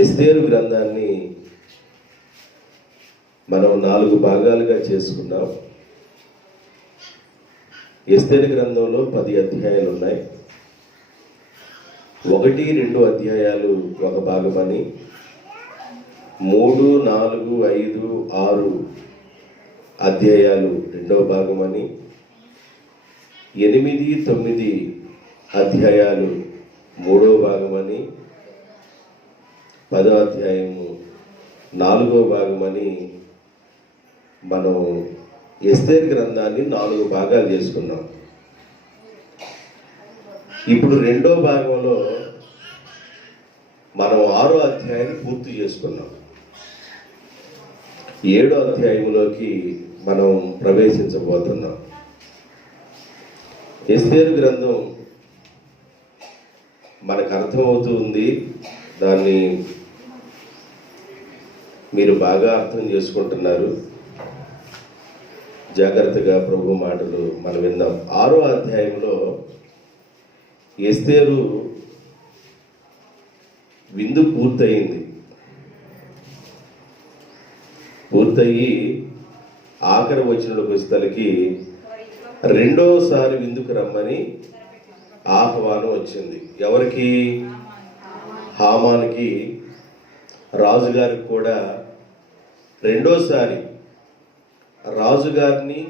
ఎస్తేరు గ్రంథాన్ని మనం 4 భాగాలుగా చేసుకున్నాం. ఎస్తేరు గ్రంథంలో 10 అధ్యాయాలు ఉన్నాయి. 1, 2 అధ్యాయాలు ఒక భాగమని, 3, 4, 5, 6 అధ్యాయాలు రెండవ భాగమని, 8, 9 అధ్యాయాలు మూడవ భాగమని, 10వ అధ్యాయము 4వ భాగమని మనం ఎస్తేరు గ్రంథాన్ని 4 భాగాలు చేసుకున్నాం. ఇప్పుడు రెండో భాగంలో మనం 6వ అధ్యాయాన్ని పూర్తి చేసుకున్నాం. 7వ అధ్యాయంలోకి మనం ప్రవేశించబోతున్నాం. ఎస్తేరు గ్రంథం మనకు అర్థమవుతుంది. దాన్ని మీరు బాగా అర్థం చేసుకుంటున్నారు. జాగ్రత్తగా ప్రభు మాటలు మనం విందాం. 6వ అధ్యాయంలో ఎస్తేరు విందు పూర్తయింది. పూర్తయి ఆఖరి వచనంలోకి వచ్చేసరికి రెండోసారి విందుకు రమ్మని ఆహ్వానం వచ్చింది. ఎవరికి? హామానుకి. రాజుగారికి కూడా రెండోసారి రాజుగారిని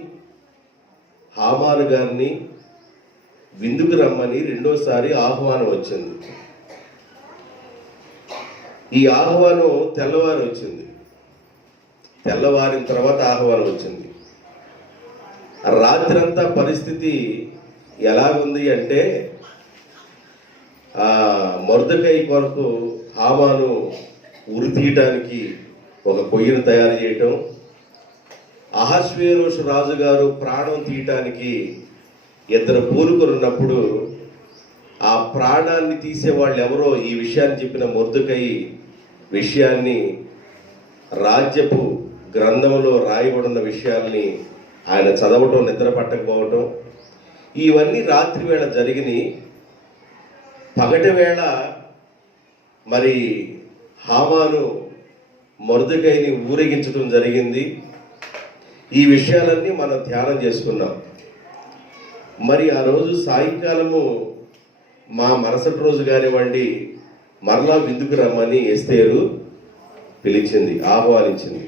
హామాను గారిని విందుకు రమ్మని రెండోసారి ఆహ్వానం వచ్చింది. ఈ ఆహ్వానం తెల్లవారు వచ్చింది. తెల్లవారిన తర్వాత ఆహ్వానం వచ్చింది. రాత్రంతా పరిస్థితి ఎలా ఉంది అంటే, మొర్దెకై కొరకు హామాను ఉరి తీయటానికి ఒక పొయ్యిని తయారు చేయటం, అహష్వేరోషు రాజుగారు ప్రాణం తీయటానికి 2 పూరుకులు ఉన్నప్పుడు ఆ ప్రాణాన్ని తీసేవాళ్ళు ఎవరో ఈ విషయాన్ని చెప్పిన మొర్దెకై విషయాన్ని, రాజ్యపు గ్రంథంలో రాయబడిన విషయాల్ని ఆయన చదవటం, నిద్ర పట్టకపోవటం, ఇవన్నీ రాత్రి వేళ జరిగినాయి. పగటి వేళ మరి హామాను మొర్దెకైని ఊరేగించడం జరిగింది. ఈ విషయాలన్నీ మనం ధ్యానం చేసుకున్నాం. మరి ఆ రోజు సాయంకాలము మా మరుసటి రోజు కానివ్వండి మరలా విందుకు రమ్మని ఎస్తేరు పిలిచింది, ఆహ్వానించింది.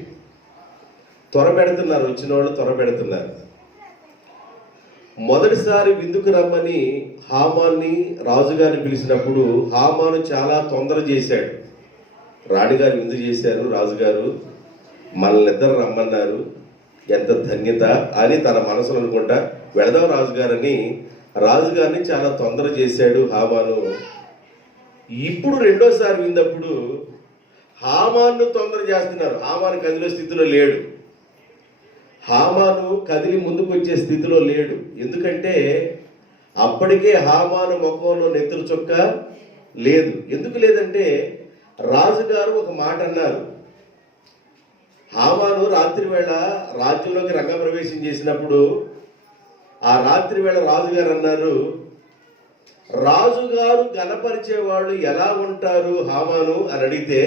త్వరపెడుతున్నారు, వచ్చిన వాళ్ళు త్వరపెడుతున్నారు. మొదటిసారి విందుకు రమ్మని హామాన్ని రాజుగారిని పిలిచినప్పుడు హామాను చాలా తొందర చేశాడు. రాణిగారు విందు చేశారు, రాజుగారు మనల్ని ఇద్దరు రమ్మన్నారు, ఎంత ధన్యత అని తన మనసులో అనుకుంటా వెళదాం రాజుగారిని చాలా తొందర చేశాడు హామాను. ఇప్పుడు రెండోసారి విందప్పుడు హామాను తొందర చేస్తున్నారు. హామాను కదిలే స్థితిలో లేడు. హామాను కదిలి ముందుకు వచ్చే స్థితిలో లేడు. ఎందుకంటే అప్పటికే హామాను ముఖంలో నెత్తురు చొక్క లేదు. ఎందుకు లేదంటే రాజుగారు ఒక మాట అన్నారు. హామాను రాత్రి వేళ రాజ్యంలోకి రంగప్రవేశం చేసినప్పుడు ఆ రాత్రి వేళ రాజుగారు అన్నారు, రాజుగారు గణపరిచే వాళ్ళు ఎలా ఉంటారు హామాను అని అడిగితే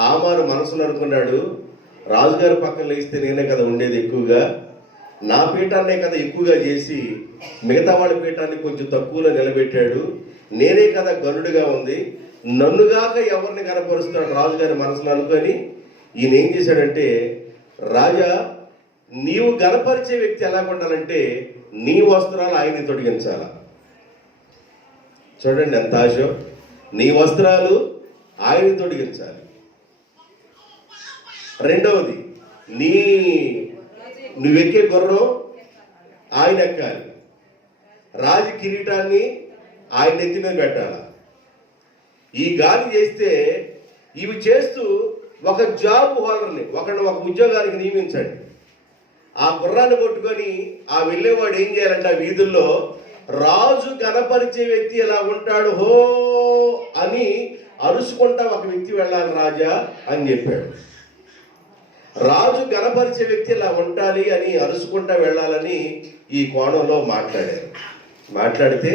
హామాను మనసులో అనుకున్నాడు, రాజుగారి పక్కన లేస్తే నేనే కదా ఉండేది ఎక్కువగా, నా పీఠాన్నే కదా ఎక్కువగా చేసి మిగతా వాళ్ళ పీఠాన్ని కొంచెం తక్కువలో నిలబెట్టాడు, నేనే కదా గనుడుగా ఉంది, నన్నుగాక ఎవరిని కనపరుస్తాడు రాజుగారి మనసులో అనుకొని ఈయన ఏం చేశాడంటే, రాజా నీవు గనపరిచే వ్యక్తి ఎలా ఉండాలంటే నీ వస్త్రాలు ఆయన్ని తొడిగించాల. చూడండి ఎంత ఆశ. నీ వస్త్రాలు ఆయన్ని తొడిగించాలి. రెండవది, నువ్వెక్కే గుర్రం ఆయన ఎక్కాలి. రాజ కిరీటాన్ని ఆయన ఎత్తి మీద పెట్టాల. ఈ గాలి చేస్తే ఇవి చేస్తూ ఒక జాబ్ హోల్డర్ని ఒక ఉద్యోగానికి నియమించండి. ఆ గుర్రాన్ని పట్టుకొని ఆ వెళ్ళేవాడు ఏం చేయాలంటే ఆ వీధుల్లో రాజు గణపరిచే వ్యక్తి ఎలా ఉంటాడు హో అని అరుచుకుంటా ఒక వ్యక్తి వెళ్ళాలి రాజా అని చెప్పాడు. రాజు గణపరిచే వ్యక్తి ఇలా ఉండాలి అని అరుచుకుంటా వెళ్ళాలని ఈ కోణంలో మాట్లాడారు. మాట్లాడితే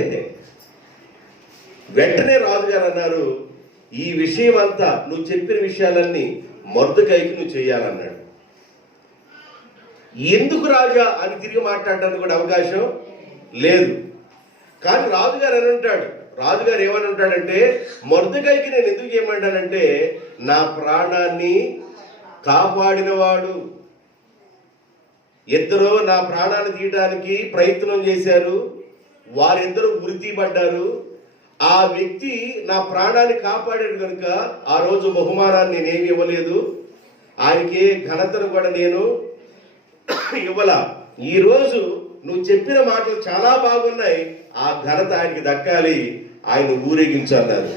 వెంటనే రాజుగారు అన్నారు, ఈ విషయం అంతా నువ్వు చెప్పిన విషయాలన్నీ మొర్దెకైకి నువ్వు చేయాలన్నాడు. ఎందుకు రాజా అని తిరిగి మాట్లాడడానికి కూడా అవకాశం లేదు. కానీ రాజుగారు అని అంటాడు, రాజుగారు ఏమని ఉంటాడంటే, మొర్దెకైకి నేను ఎందుకు చేయమంటానంటే, నా ప్రాణాన్ని కాపాడినవాడు. ఇద్దరు నా ప్రాణాన్ని తీయడానికి ప్రయత్నం చేశారు, వారిద్దరూ ఉరితీయబడ్డారు. ఆ వ్యక్తి నా ప్రాణాన్ని కాపాడాడు కనుక ఆ రోజు బహుమానాన్ని నేనేమి ఇవ్వలేదు, ఆయనకి ఘనతను కూడా నేను ఇవ్వాల. ఈరోజు నువ్వు చెప్పిన మాటలు చాలా బాగున్నాయి, ఆ ఘనత ఆయనకి దక్కాలి, ఆయన ఊరేగించన్నారు.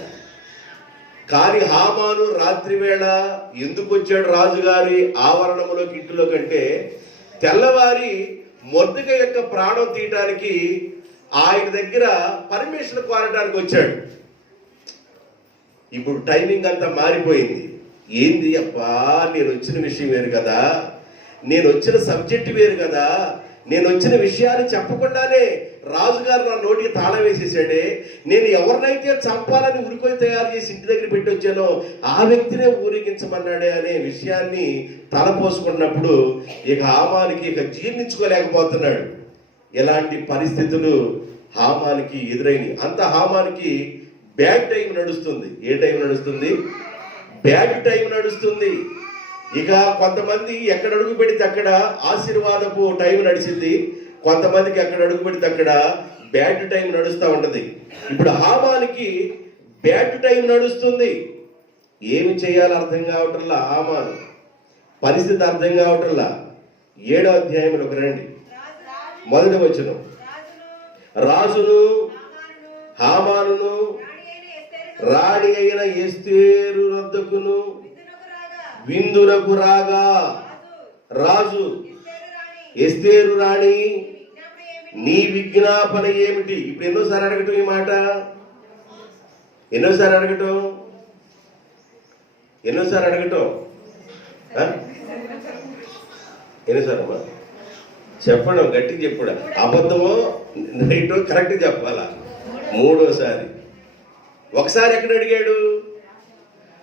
కానీ హామాను రాత్రి వేళ ఎందుకు వచ్చాడు రాజుగారి ఆవరణంలోకి, ఇంటిలో కంటే తెల్లవారి మొర్దెకై యొక్క ప్రాణం తీయటానికి ఆయన దగ్గర పర్మిషన్ కోరడానికి వచ్చాడు. ఇప్పుడు టైమింగ్ అంతా మారిపోయింది. ఏంది అబ్బా, నేను వచ్చిన విషయం వేరు కదా, నేను వచ్చిన సబ్జెక్ట్ వేరు కదా, నేను వచ్చిన విషయాన్ని చెప్పకుండానే రాజుగారు నా నోటికి తాళం వేసేసాడే, నేను ఎవరినైతే చంపాలని ఉరికొని తయారు చేసి ఇంటి దగ్గర పెట్టి వచ్చానో ఆ వ్యక్తినే ఊరేగించమన్నాడే అనే విషయాన్ని తలపోసుకున్నప్పుడు ఇక హామానికి ఇక జీర్ణించుకోలేకపోతున్నాడు. ఎలాంటి పరిస్థితులు హామానికి ఎదురైనవి. అంత హామానికి బ్యాడ్ టైం నడుస్తుంది. ఏ టైం నడుస్తుంది? బ్యాడ్ టైం నడుస్తుంది. ఇక కొంతమంది ఎక్కడ అడుగు పెడితే అక్కడ ఆశీర్వాదపు టైం నడిచింది, కొంతమందికి ఎక్కడ అడుగు పెడితే అక్కడ బ్యాడ్ టైం నడుస్తూ ఉంటది. ఇప్పుడు హామానికి బ్యాడ్ టైం నడుస్తుంది. ఏమి చేయాలో అర్థం కావటంలా హామాను, పరిస్థితి అర్థం కావటంలా. 7వ అధ్యాయంలోకి రండి, 1వ వచనం. రాజును హామానును రాణి అయిన ఎస్తేరు వద్దకును విందునకు రాగా, రాజు ఎస్తేరు రాణి నీ విజ్ఞాపన ఏమిటి? ఇప్పుడు ఎన్నోసారి అడగటం ఈ మాట, ఎన్నోసారి అడగటం ఎన్నోసారమ్మా చెప్పడం, గట్టిగా చెప్పడం. అబద్ధమో రైటో కరెక్ట్ చెప్పాలా? 3వసారి. ఒకసారి ఎక్కడ అడిగాడు?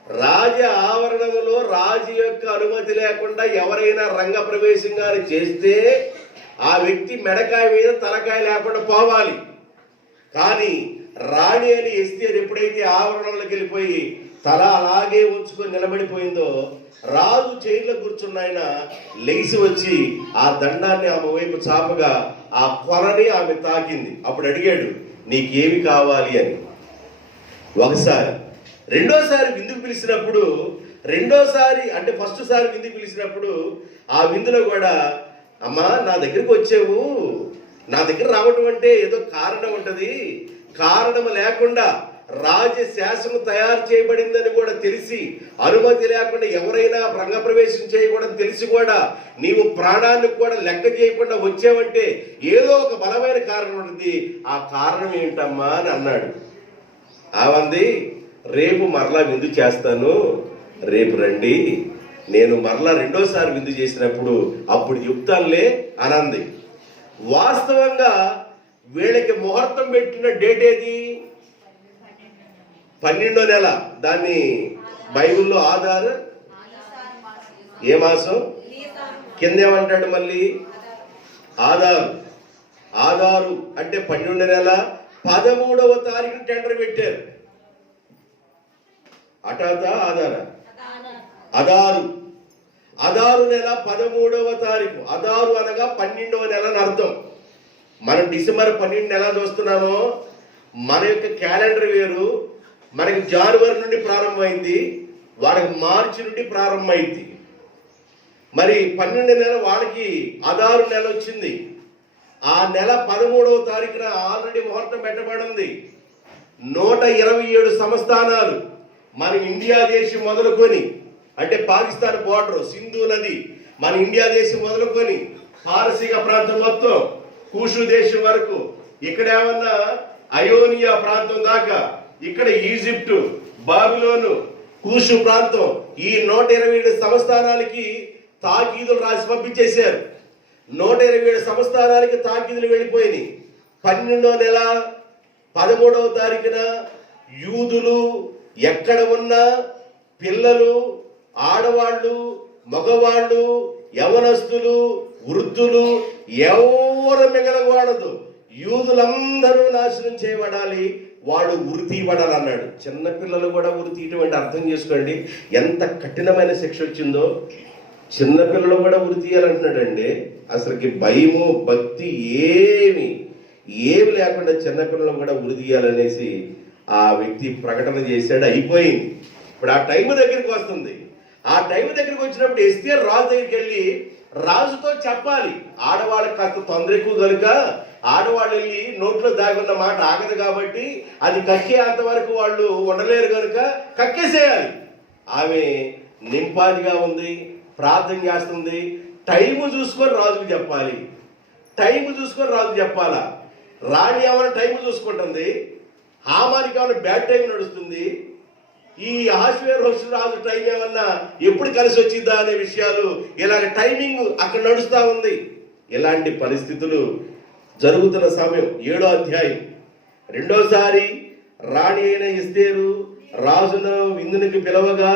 రాజ ఆవరణంలో రాజు యొక్క అనుమతి లేకుండా ఎవరైనా రంగ ప్రవేశం గాని చేస్తే ఆ వ్యక్తి మెడకాయ మీద తలకాయ లేకుండా పోవాలి. కానీ రాణి అని ఎస్తేరు ఎప్పుడైతే ఆవరణంలోకి వెళ్ళిపోయి తల అలాగే ఉంచుకొని నిలబడిపోయిందో, రాజు చైర్లో కూర్చున్న ఆయన లెగిసి వచ్చి ఆ దండాన్ని ఆమె వైపు చాపగా ఆ కొరని ఆమె తాకింది. అప్పుడు అడిగాడు, నీకేమి కావాలి అని. ఒకసారి. రెండోసారి విందుకు పిలిచినప్పుడు, రెండోసారి అంటే ఫస్ట్ సారి విందుకు పిలిచినప్పుడు ఆ విందులో కూడా, అమ్మా నా దగ్గరికి వచ్చావు, నా దగ్గర రావటం అంటే ఏదో కారణం ఉంటుంది, కారణం లేకుండా రాజశాసనం తయారు చేయబడిందని కూడా తెలిసి, అనుమతి లేకుండా ఎవరైనా రంగప్రవేశం చేయకూడదని తెలిసి కూడా నీవు ప్రాణాన్ని కూడా లెక్క చేయకుండా వచ్చావంటే ఏదో ఒక బలమైన కారణం ఉంటుంది, ఆ కారణం ఏంటమ్మా అని అన్నాడు. ఆవంది, రేపు మరలా విందు చేస్తాను, రేపు రండి, నేను మరలా రెండోసారి విందు చేసినప్పుడు అప్పుడు చెప్తానులే అనంది. వాస్తవంగా వీళ్ళకి ముహూర్తం పెట్టిన డేట్ ఏది? 12వ నెల. దాన్ని బైబిల్లో ఆధార్ ఏ మాసం? కింద ఏమంటాడు మళ్ళీ? ఆధారు. ఆధారు అంటే 12వ నెల 13వ తారీఖున టెండర్ పెట్టారు. అటాత ఆధార అదారు. అదారు నెల 13వ తారీఖు. అదారు అనగా 12వ నెల అని అర్థం. మనం డిసెంబర్ 12 ఎలా చూస్తున్నామో, మన యొక్క క్యాలెండర్ వేరు. మనకి జనవరి నుండి ప్రారంభమైంది, వాళ్ళకి మార్చి నుండి ప్రారంభమైంది. మరి 12 నెల వాళ్ళకి అదారు నెల వచ్చింది. ఆ నెల 13వ తారీఖున ఆల్రెడీ ముహూర్తం పెట్టబడి ఉంది. 127 సంస్థానాలు మన ఇండియా దేశం మొదలుకొని, అంటే పాకిస్తాన్ బోర్డర్ సింధు నది, మన ఇండియా దేశం మొదలుకొని పారసీక ప్రాంతం మొత్తం కూషు దేశం వరకు, ఇక్కడ ఏమన్నా అయోనియా ప్రాంతం దాకా, ఇక్కడ ఈజిప్టు, బాబిలోను, కూషు ప్రాంతం, ఈ 127 సంస్థానాలకి తాకీదులు రాసి పంపించేశారు. 127 సంస్థానాలకి తాకీదులు వెళ్ళిపోయినాయి. 12వ నెల 13వ తారీఖున యూదులు ఎక్కడ ఉన్నా పిల్లలు, ఆడవాళ్ళు, మగవాళ్ళు, యవనస్తులు, వృద్ధులు ఎవరు మిగలకూడదు. యూదులందరూ నాశనం చేయబడాలి, వాడు ఉరి తీయబడాలి అన్నాడు. చిన్నపిల్లలు కూడా ఉరి తీయటం అంటే అర్థం చేసుకోండి ఎంత కఠినమైన శిక్ష వచ్చిందో. చిన్నపిల్లలు కూడా ఉరి తీయాలంటున్నాడండి. అసలుకి భయము, భక్తి ఏమి లేకుండా చిన్నపిల్లలు కూడా ఉరి తీయాలనేసి ఆ వ్యక్తి ప్రకటన చేశాడు. అయిపోయింది. ఇప్పుడు ఆ టైం దగ్గరికి వస్తుంది. ఆ టైం దగ్గరికి వచ్చినప్పుడు ఎస్తేరు రాజు దగ్గరికి వెళ్ళి రాజుతో చెప్పాలి. ఆడవాళ్ళకి కాస్త తొందర ఎక్కువ కనుక ఆడవాళ్ళు వెళ్ళి నోట్లో దాగి ఉన్న మాట ఆగదు కాబట్టి అది కక్కేంత వరకు వాళ్ళు ఉండలేరు కనుక కక్కేసేయాలి. ఆమె నింపాదిగా ఉంది, ప్రార్థన చేస్తుంది. టైము చూసుకొని రాజుకు చెప్పాలి. టైము చూసుకొని రాజు చెప్పాలా. రాణి ఏమైనా టైము చూసుకుంటుంది, హామానికి ఏమైనా బ్యాడ్ టైం నడుస్తుంది, ఈ అహష్వేరోషు రాజు టైం ఏమన్నా ఎప్పుడు కలిసి వచ్చిద్దా అనే విషయాలు ఇలాగ టైమింగ్ అక్కడ నడుస్తూ ఉంది. ఇలాంటి పరిస్థితులు జరుగుతున్న సమయం 7వ అధ్యాయం. రెండోసారి రాణి అయిన ఎస్తేరు రాజును విందునికి పిలవగా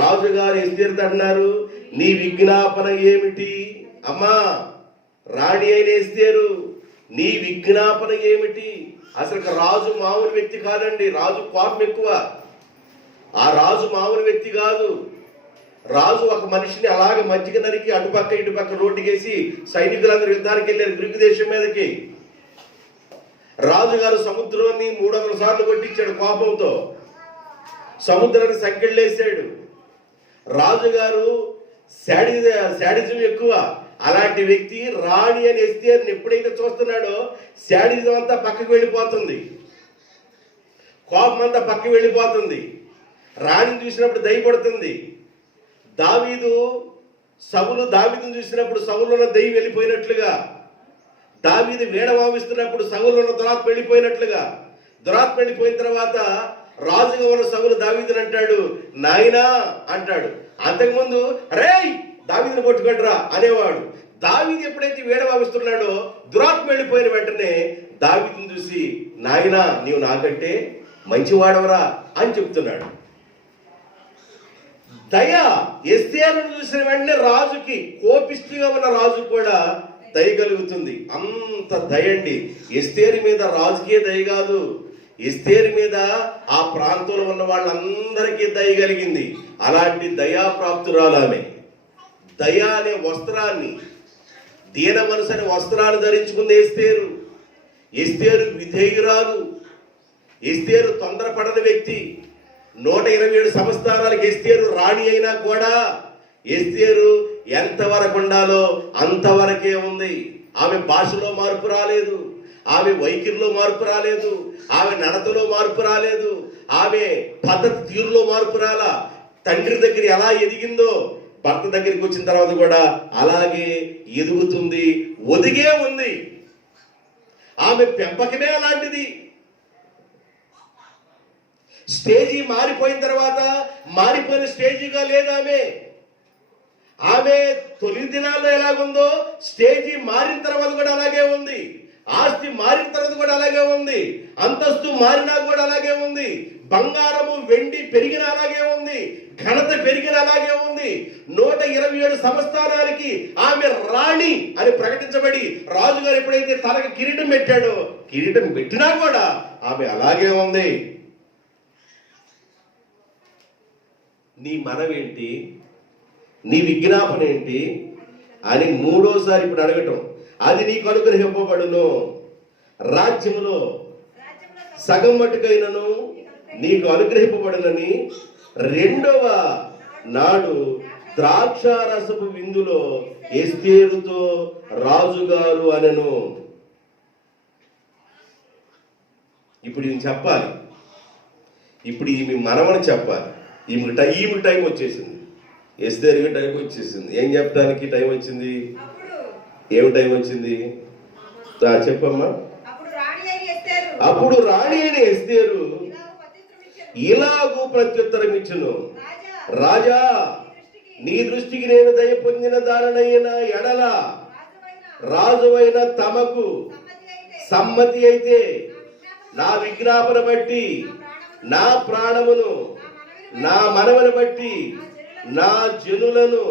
రాజుగారు ఎస్తేరుతో అన్నారు, నీ విజ్ఞాపన ఏమిటి? అమ్మా రాణి అయిన ఎస్తేరు, నీ విజ్ఞాపన ఏమిటి? అసలు రాజు మామూలు వ్యక్తి కాదండి. రాజు కోపం ఎక్కువ. ఆ రాజు మామూలు వ్యక్తి కాదు. రాజు ఒక మనిషిని అలాగ మధ్యకి నరికి అటుపక్క ఇటుపక్క రోడ్డుకేసి సైనికులందరూ యుద్ధానికి వెళ్ళారు గ్రీకు దేశం మీదకి. రాజుగారు సముద్రాన్ని 300 సార్లు కొట్టించాడు కోపంతో. సముద్రాన్ని సంకెళ్ళేసాడు. రాజుగారు శాడిజం ఎక్కువ. అలాంటి వ్యక్తి రాణి అని ఎస్తేరుని ఎప్పుడైతే చూస్తున్నాడో శాడిజం అంతా పక్కకు వెళ్ళిపోతుంది, కోపం అంతా పక్కకు వెళ్ళిపోతుంది. రాణిని చూసినప్పుడు దయపడుతుంది. దావీదును చూసినప్పుడు సౌలున్న దయ్యం వెళ్ళిపోయినట్లుగా, దావీదు వీణ వావిస్తున్నప్పుడు సౌలున్న దురాత్మ వెళ్ళిపోయినట్లుగా, దురాత్మ వెళ్ళిపోయిన తర్వాత రాజుగా ఉన్న సౌలు దావీదుని అంటాడు నాయనా అంటాడు. అంతకుముందు రేయ్ దావీదుని కొట్టుకుంటారా అనేవాడు. దావీదు ఎప్పుడైతే వీణ వావిస్తున్నాడో దురాత్మ వెళ్ళిపోయిన వెంటనే దావీదుని చూసి నాయనా నీవు నాకంటే మంచివాడవరా అని చెప్తున్నాడు. దయ ఎస్తేరును చూసిన వెంటనే రాజుకి, కోపిష్టిగా ఉన్న రాజు కూడా దయ కలుగుతుంది. అంత దయండి. ఎస్తేరు మీద రాజుకే దయ కాదు, ఎస్తేరు మీద ఆ ప్రాంతంలో ఉన్న వాళ్ళందరికీ దయ కలిగింది. అలాంటి దయాప్రాప్తురాలు ఆమె. దయ అనే వస్త్రాన్ని, దీన మనసు అనే వస్త్రాన్ని ధరించుకుంది ఎస్తేరు. ఎస్తేరు విధేయురాలు. ఎస్తేరు తొందరపడని వ్యక్తి. 127 సంవత్సరాలకు ఎస్తేరు రాణి అయినా కూడా ఎస్తేరు ఎంతవరకు ఉండాలో అంతవరకే ఉంది. ఆమె భాషలో మార్పు రాలేదు, ఆమె వైఖరిలో మార్పు రాలేదు, ఆమె నడతలో మార్పు రాలేదు, ఆమె పద్ధతి తీరులో మార్పు రాలా. తండ్రి దగ్గర ఎలా ఎదిగిందో భర్త దగ్గరికి వచ్చిన తర్వాత కూడా అలాగే ఎదుగుతుంది, ఒదిగే ఉంది. ఆమె పెంపకమే అలాంటిది. స్టేజీ మారిపోయిన తర్వాత మారిపోయిన స్టేజీగా లేదు ఆమె. ఆమె తొలి దినాల్లో ఎలాగుందో స్టేజీ మారిన తర్వాత కూడా అలాగే ఉంది. ఆస్తి మారిన తర్వాత కూడా అలాగే ఉంది. అంతస్తు మారినా కూడా అలాగే ఉంది. బంగారము వెండి పెరిగిన అలాగే ఉంది. ఘనత పెరిగిన అలాగే ఉంది. 127 సంవత్సరాలకి ఆమె రాణి అని ప్రకటించబడి రాజుగారు ఎప్పుడైతే తనకు కిరీటం పెట్టాడో, కిరీటం పెట్టినా కూడా ఆమె అలాగే ఉంది. నీ మనవేంటి, నీ విజ్ఞాపన ఏంటి అని 3వసారి ఇప్పుడు అడగటం. అది నీకు అనుగ్రహింపబడును, రాజ్యములో సగం మటుకైనను నీకు అనుగ్రహింపబడునని 2వ నాడు ద్రాక్షారసపు విందులో ఎస్తేరుతో రాజుగారు అనెను. ఇప్పుడు ఈమె చెప్పాలి, ఇప్పుడు ఈమె మనమని చెప్పాలి. ఈమె టైం వచ్చేసింది, ఎస్తేరుకి టైం వచ్చేసింది. ఏం చెప్పడానికి టైం వచ్చింది? ఏమి టైం వచ్చింది చెప్పమ్మా. అప్పుడు రాణి అయిన ఎస్తేరు ఇలాగూ ప్రత్యుత్తరం ఇచ్చును, రాజా నీ దృష్టికి నేను దయ పొందిన దానైన ఎడల రాజువైన తమకు సమ్మతి అయితే నా విజ్ఞాపన బట్టి నా ప్రాణమును బట్టి నా జనులను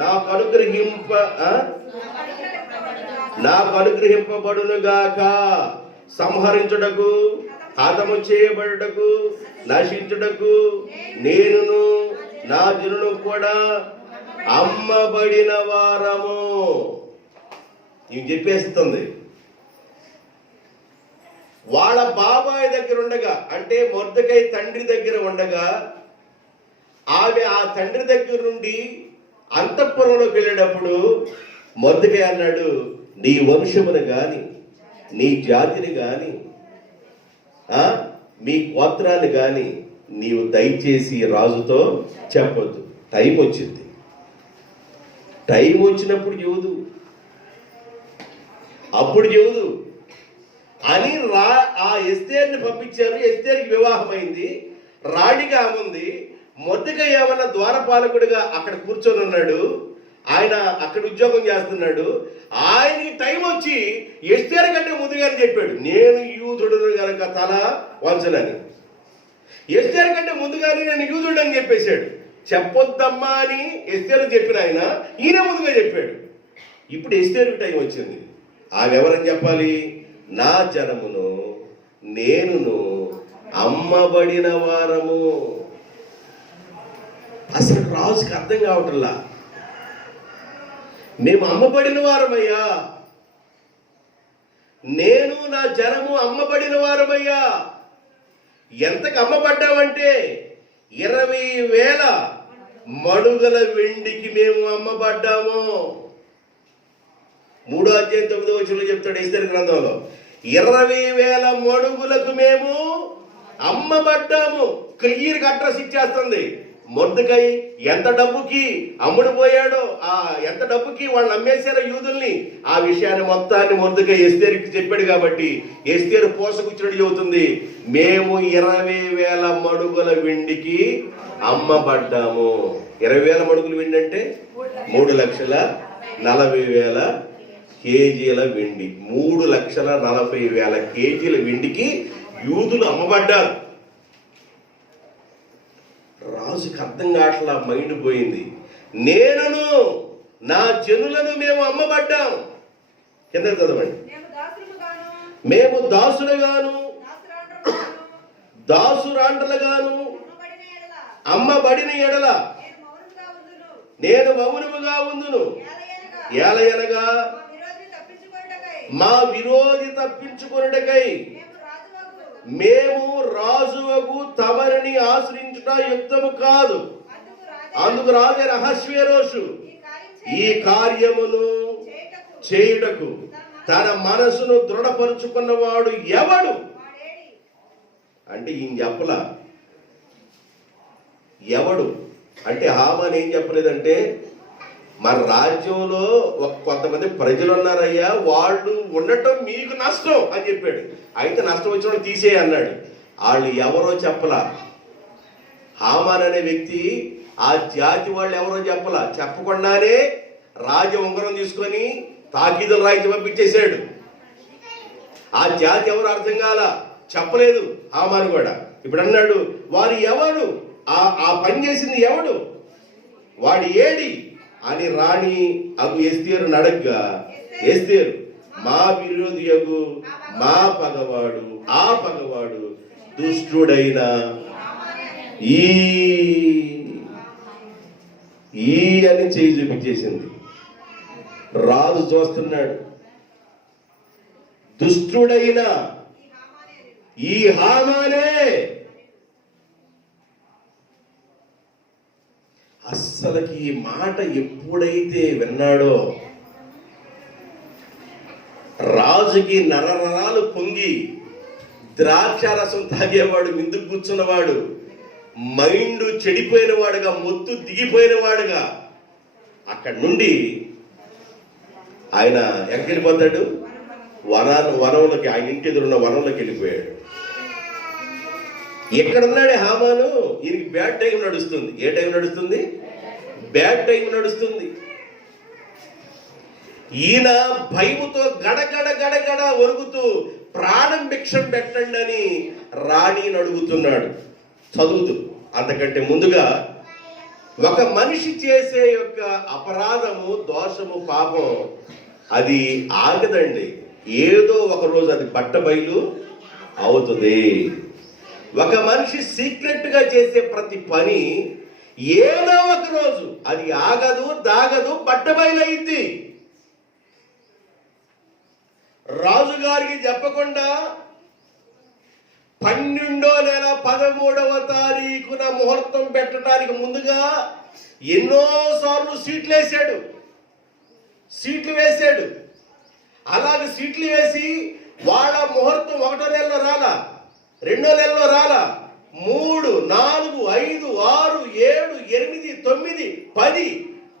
నాకు అనుగ్రహింపబడునుగాక. సంహరించుటకు, హతము చేయబడుటకు, నశించుటకు నేనును నా జనులు కూడా అమ్మబడిన వారము. ఇవి చెప్పేస్తుంది. వాళ్ళ బాబాయ్ దగ్గర ఉండగా, అంటే మొర్దెకై తండ్రి దగ్గర ఉండగా, ఆమె ఆ తండ్రి దగ్గర నుండి అంతఃపురంలోకి వెళ్ళేటప్పుడు మొర్దెకై అన్నాడు, నీ వంశమును గాని, నీ జాతిని గాని, మీ గోత్రాన్ని గాని నీవు దయచేసి రాజుతో చెప్పొద్దు. టైం వచ్చింది, టైం వచ్చినప్పుడు చెబుదు, అప్పుడు చెబుదు అని ఆ ఎస్తేర్ని పంపించారు. ఎస్తేర్కి వివాహమైంది, రాణిగా ఉంది. మొర్దెకై ఏమన్నా ద్వారపాలకుడిగా అక్కడ కూర్చొని ఉన్నాడు. ఆయన అక్కడ ఉద్యోగం చేస్తున్నాడు. ఆయనకి టైం వచ్చి ఎస్తేర్ కంటే ముందుగానే చెప్పాడు, నేను యూదుడును గనక తల వంచనని. ఎస్తేర్ కంటే ముందుగానే నేను యూదుడు అని చెప్పేశాడు. చెప్పొద్దమ్మా అని ఎస్తేర్ చెప్పిన ఆయన ఈయన ముందుగా చెప్పాడు. ఇప్పుడు ఎస్తేర్కి టైం వచ్చింది. ఆమె ఎవరని చెప్పాలి? నా జనమును నేనును అమ్మబడిన వారము. అసలు రాజుకి అర్థం కావట్లా. మేము అమ్మబడిన వారమయ్యా, నేను నా జనము అమ్మబడిన వారమయ్యా. ఎంతకు అమ్మబడ్డామంటే 20,000 మడుగల వెండికి మేము అమ్మబడ్డాము. 3వ అధ్యాయం 9వ వచనంలో చెప్తాడు ఎస్తేరు గ్రంథంలో, 20,000 మడుగులకు మేము అమ్మబడ్డాము. క్లియర్గా అడ్రస్ ఇచ్చేస్తుంది. మొర్దెకై ఎంత డబ్బుకి అమ్ముడు పోయాడో, ఎంత డబ్బుకి వాళ్ళు అమ్మేశారో యూదుల్ని, ఆ విషయాన్ని మొత్తాన్ని మొర్దెకై ఎస్తేరుకి చెప్పాడు. కాబట్టి ఎస్తేరు పోసగుచ్చినట్టు చెబుతుంది, మేము 20,000 మడుగుల వెండికి అమ్మబడ్డాము. 20,000 మడుగుల వెండి అంటే 3,40,000 కేజీల వెండి. 3,40,000 కేజీల వెండికి యూదులు అమ్మబడ్డారు. రాజుకి అర్థం కావట్లా, మైండ్ పోయింది. నేనును నా జనులను మేము అమ్మబడ్డాం. కింద చదవండి. మేము దాసులుగాను దాసురాండ్రలుగాను అమ్మబడిన ఎడల నేను మౌనముగా ఉందును. ఏలయనగా మా విరోధి తప్పించుకొనుటకై మేము రాజువగు తమరిని ఆశ్రయించుట యుక్తము కాదు. అందుకు రాజైన అహష్వేరోషు ఈ కార్యమును చేయుటకు తన మనసును దృఢపరుచుకున్నవాడు ఎవడు అంటే ఈయన చెప్పలా. ఎవడు అంటే హామాన్ ఏం చెప్పలేదంటే, మన రాజ్యంలో కొంతమంది ప్రజలు ఉన్నారయ్యా, వాళ్ళు ఉండటం మీకు నష్టం అని చెప్పాడు. అయితే నష్టం వచ్చిన తీసేయి అన్నాడు. వాళ్ళు ఎవరో చెప్పలా. హామాన్ అనే వ్యక్తి ఆ జాతి వాళ్ళు ఎవరో చెప్పలా. చెప్పకుండానే రాజ ఉంగరం తీసుకొని తాకీదులు రాయించి పంపించేశాడు. ఆ జాతి ఎవరు అర్థం కాల, చెప్పలేదు హామాన్ కూడా. ఇప్పుడు అన్నాడు, వారు ఎవడు, ఆ పని చేసింది ఎవడు, వాడి ఏడి అని రాణి అగు ఎస్తేరు నడగ్గా, ఎస్తేరు మా విరోధి అగు మా పగవాడు, ఆ పగవాడు దుష్టుడైన ఈ అని చేయి చూపించేసింది. రాజు చూస్తున్నాడు, దుష్టుడైన ఈ హామానే. అస్సలకి ఈ మాట ఎప్పుడైతే విన్నాడో రాజుకి నరనరాలు పొంగి, ద్రాక్షారసం తాగేవాడు, మిందు కూర్చున్నవాడు, మైండ్ చెడిపోయిన వాడుగా, మొత్తు దిగిపోయిన వాడుగా అక్కడి నుండి ఆయన ఎక్కడికి వెళ్ళిపోతాడు? వనంలోకి, ఆయన ఇంటి ఎదురున్న వనంలోకి వెళ్ళిపోయాడు. ఎక్కడున్నాడే హామాను? ఈయనకి బ్యాడ్ టైం నడుస్తుంది. ఏ టైం నడుస్తుంది? బ్యాడ్ టైం నడుస్తుంది. ఈయన భయముతో గడగడ గడగడ ఒరుగుతూ ప్రాణం భిక్షం పెట్టండి అని రాణిని అడుగుతున్నాడు. చదువుతూ అంతకంటే ముందుగా ఒక మనిషి చేసే యొక్క అపరాధము, దోషము, పాపం అది ఆగదండి. ఏదో ఒక రోజు అది బట్టబయలు అవుతుంది. ఒక మనిషి సీక్రెట్ గా చేసే ప్రతి పని ఏదో ఒక రోజు అది ఆగదు, దాగదు, బట్టబయలైంది. రాజుగారికి చెప్పకుండా 12వ నెల 13వ తారీఖున ముహూర్తం పెట్టడానికి ముందుగా ఎన్నోసార్లు సీట్లు వేశాడు. అలాగే సీట్లు వేసి వాళ్ళ ముహూర్తం 1వ నెలలో రాలా, 2వ నెలలో రాలా, 3, 4, 5, 6, 7, 8, 9,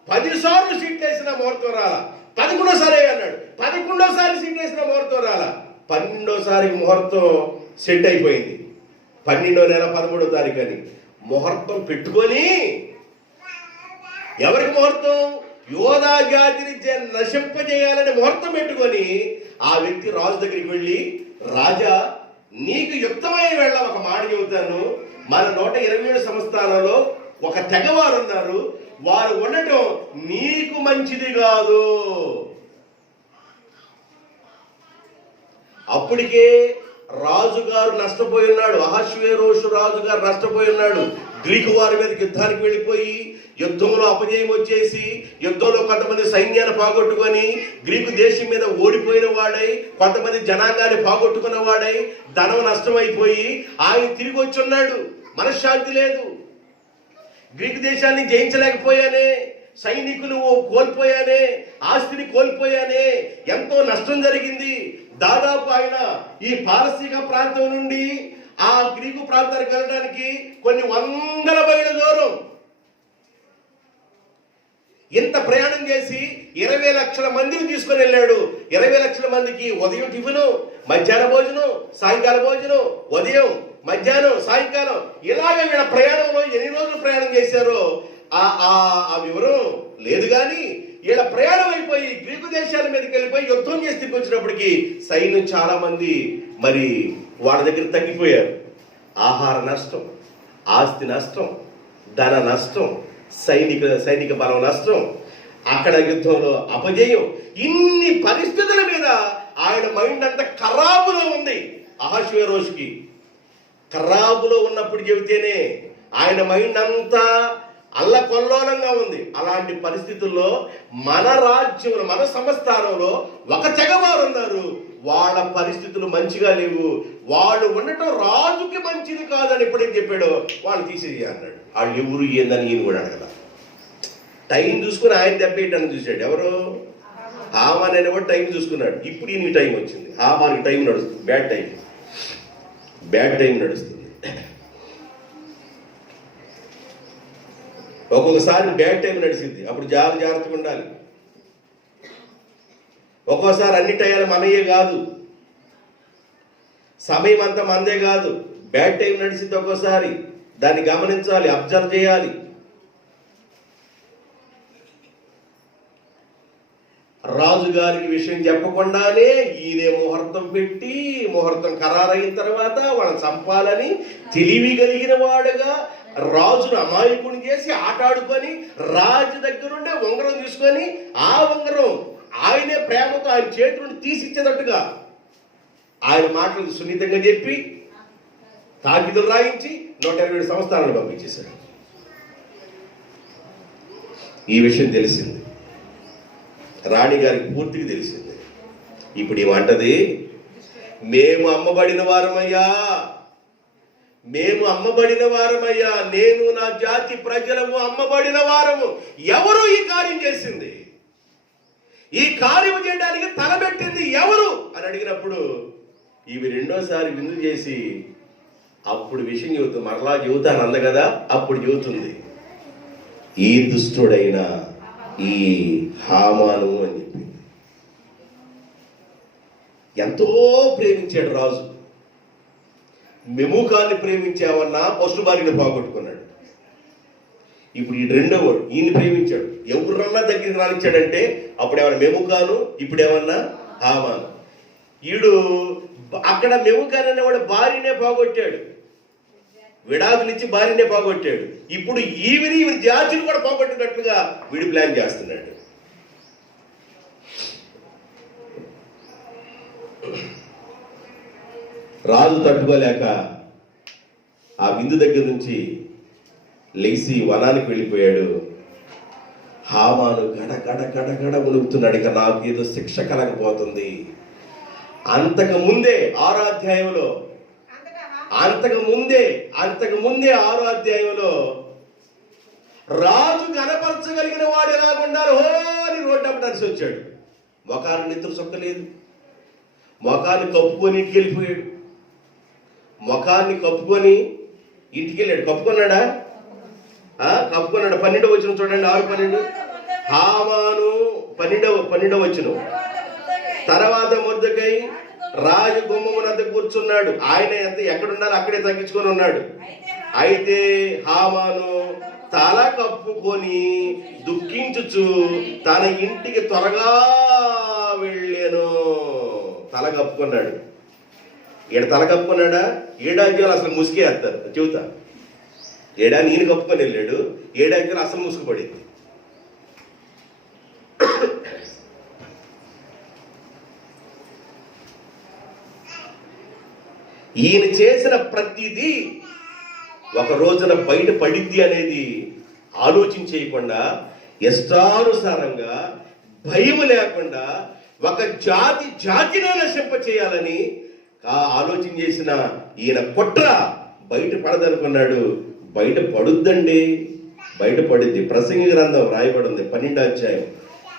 10 సార్లు సీట్లు వేసిన ముహూర్తం రాలా. 11సారి అన్నాడు, 11సారి సీట్ వేసిన ముహూర్తం రాలా. 12సారి ముహూర్తం సెట్ అయిపోయింది. 12వ నెల 13వ తారీఖు అని ముహూర్తం పెట్టుకొని, ఎవరికి ముహూర్తం? యోధా జాతిని నశింపజేయాలని ముహూర్తం పెట్టుకొని ఆ వ్యక్తి రాజు దగ్గరికి వెళ్ళి, రాజా నీకు యుక్తమైన వేళ ఒక మాట చెబుతాను. మన 127 సంస్థానంలో ఒక తెగవారు ఉన్నారు, వారు ఉండటం నీకు మంచిది కాదు. అప్పటికే రాజుగారు నష్టపోయి ఉన్నాడు. అహష్వేరోషు రాజుగారు నష్టపోయి ఉన్నాడు. గ్రీకు వారి మీద యుద్ధానికి వెళ్ళిపోయి యుద్ధంలో అపజయం వచ్చేసి, యుద్ధంలో కొంతమంది సైన్యాన్ని పోగొట్టుకొని గ్రీకు దేశం మీద ఓడిపోయిన వాడై, కొంతమంది జనాంగాన్ని పోగొట్టుకున్న వాడై, ధనం నష్టమైపోయి ఆయన తిరిగి వచ్చి ఉన్నాడు. మనశ్శాంతి లేదు. గ్రీకు దేశాన్ని జయించలేకపోయానే, సైనికులు కోల్పోయానే, ఆస్తిని కోల్పోయానే, ఎంతో నష్టం జరిగింది. దాదాపు ఆయన ఈ పారసీక ప్రాంతం నుండి ఆ గ్రీకు ప్రాంతానికి వెళ్ళడానికి కొన్ని 100 మైళ్ళ దూరం. ఇంత ప్రయాణం చేసి 20 లక్షల మందిని తీసుకొని వెళ్ళాడు. 20 లక్షల మందికి ఉదయం టిఫిను, మధ్యాహ్న భోజనం, సాయంకాల భోజనం, ఉదయం, మధ్యాహ్నం, సాయంకాలం, ఇలాగ వీళ్ళ ప్రయాణంలో ఎన్ని రోజులు ప్రయాణం చేశారో ఆ వివరం లేదు. కానీ వీళ్ళ ప్రయాణం అయిపోయి గ్రీకు దేశాల మీదకి వెళ్ళిపోయి యుద్ధం చేసి తిరిగొచ్చినప్పటికీ సైన్యం చాలా మంది మరి వాళ్ళ దగ్గర తగ్గిపోయారు. ఆహార నష్టం, ఆస్తి నష్టం, ధన నష్టం, సైనిక బలం నష్టం, అక్కడ యుద్ధంలో అపజయం. ఇన్ని పరిస్థితుల మీద ఆయన మైండ్ అంతా ఖరాబులో ఉంది. అహష్వేరోషుకి ఖరాబులో ఉన్నప్పుడు చెబితేనే ఆయన మైండ్ అంతా అల్లకొల్లోలంగా ఉంది. అలాంటి పరిస్థితుల్లో మన రాజ్యంలో, మన సంస్థానంలో ఒక తెగవారు ఉన్నారు. వాళ్ళ పరిస్థితులు మంచిగా లేవు. వాళ్ళు ఉండటం రాజుకి మంచిది కాదని ఎప్పుడేం చెప్పాడో వాళ్ళు తీసేది అన్నాడు. వాళ్ళు ఎవరు ఏందని ఈయన కూడా అడగల. టైం చూసుకుని ఆయన దెబ్బేయటాన్ని చూశాడు. ఎవరు? హామాన్ అనే కూడా టైం చూసుకున్నాడు. ఇప్పుడు ఈయన టైం వచ్చింది. హామాన్కి టైం నడుస్తుంది. బ్యాడ్ టైం నడుస్తుంది. ఒక్కొక్కసారి బ్యాడ్ టైం నడిచింది. అప్పుడు జాగ్రత్తగా ఉండాలి. ఒక్కోసారి అన్ని టైంలు మనయే కాదు, సమయం అంతా మనదే కాదు. బ్యాడ్ టైం నడిచింది ఒక్కోసారి. దాన్ని గమనించాలి, అబ్జర్వ్ చేయాలి. రాజుగారికి విషయం చెప్పకుండానే ఈయనే ముహూర్తం పెట్టి, ముహూర్తం ఖరారైన తర్వాత వాళ్ళని చంపాలని తెలివి కలిగిన వాడుగా రాజును అమాయకుని చేసి ఆటాడుకొని రాజు దగ్గరుండే ఉంగరం తీసుకొని ఆ ఉంగరం ఆయనే ప్రేమతో ఆయన చేతి నుండి తీసిచ్చేటట్టుగా ఆయన మాటలు సున్నితంగా చెప్పి తాకిదులు రాయించి 127 సంవత్సరాలను పంపించేశాడు. ఈ విషయం తెలిసింది రాణి గారికి, పూర్తిగా తెలిసింది. ఇప్పుడు ఏమంటది? మేము అమ్మబడిన వారమయ్యా, నేను నా జాతి ప్రజలము అమ్మబడిన వారము. ఎవరు ఈ కార్యం చేసింది? ఈ కార్యం చేయడానికి తలబెట్టింది ఎవరు అని అడిగినప్పుడు ఇవి రెండోసారి విందు చేసి అప్పుడు విషయం చెబుతుంది. మరలా చెబుతాను అంద కదా, అప్పుడు చెబుతుంది ఈ దుష్టుడైన ఈ హామాను అని చెప్పి. ఎంతో ప్రేమించాడు రాజు. మెమూకాన్ని ప్రేమించావన్నా ఫస్ట్ భార్యను పోగొట్టుకున్నాడు. ఇప్పుడు ఈ రెండో వాడు ఈయన ప్రేమించాడు. ఎవరన్నా దగ్గరికి రానిచ్చాడంటే అప్పుడేమన్నా మెమూకాను, ఇప్పుడేమన్నా హామాను. ఈడు అక్కడ మెమూకాన్ అనేవాడు భార్యనే పోగొట్టాడు. విడాకులిచ్చి భార్యనే పోగొట్టాడు. ఇప్పుడు ఈవిని జాతిని కూడా పోగొట్టినట్లుగా వీడు ప్లాన్ చేస్తున్నాడు. రాజు తట్టుకోలేక ఆ విందు దగ్గర నుంచి లేచి వనానికి వెళ్ళిపోయాడు. హామాను గడ గడ గడ గడ ఉలుగుతున్నాడు, ఇక నాకు ఏదో శిక్ష కలగబోతుంది. అంతకు ముందే 6వ అధ్యాయంలో రాజు కనపరచగలిగిన వాడు ఎలాగుండా హో అని రోడ్డు అప్పటాల్సి వచ్చాడు. మొఖాన్ని నిద్ర సొక్కలేదు, మొఖాన్ని కప్పుకొని ఇంటికి వెళ్ళిపోయాడు. ముఖాన్ని కప్పుకొని ఇంటికి వెళ్ళాడు. కప్పుకున్నాడా? కప్పుకున్నాడు. 12వ వచనం చూడండి, 6:12. హామాను 12వ వచనం. తర్వాత మొర్దెకై రాజు గుమ్మమునందు కూర్చున్నాడు. ఆయన ఎక్కడున్నారో అక్కడే తగ్గించుకొని ఉన్నాడు. అయితే హామాను తల కప్పుకొని దుఃఖించుచు తన ఇంటికి త్వరగా వెళ్ళాను. తల కప్పుకున్నాడు. ఈడ తల కప్పుకున్నాడా? ఏడాజ్యాలు అసలు ముసుకేస్తారు. చెబుతా, ఏడా నేను కప్పుకొని వెళ్ళాడు, ఏడాజ్యాలు అసలు ముసుగుపడింది. ఈయన చేసిన ప్రతిదీ ఒక రోజున బయట పడిద్ది అనేది ఆలోచించేయకుండా, ఇష్టానుసారంగా భయం లేకుండా ఒక జాతినే నశింప చేయాలని ఆలోచన చేసిన ఈయన కుట్ర బయట పడదనుకున్నాడు. బయట పడుద్దండి, బయట పడిద్ది. ప్రసంగి గ్రంథం రాయబడింది 12వ అధ్యాయం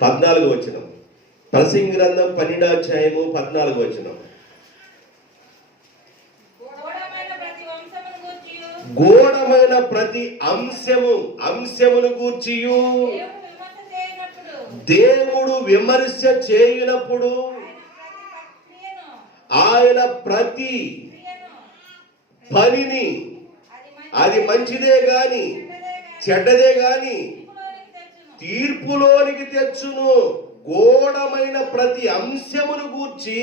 14వ వచనం. ప్రసంగి గ్రంథం 12వ అధ్యాయము 14వ వచనం. గూఢమైన ప్రతి అంశమును గూర్చియు దేవుడు విమర్శ చేయునప్పుడు ఆయన ప్రతి పనిని, అది మంచిదే గాని చెడ్డదే గాని, తీర్పులోనికి తెచ్చును. గూఢమైన ప్రతి అంశమును గూర్చి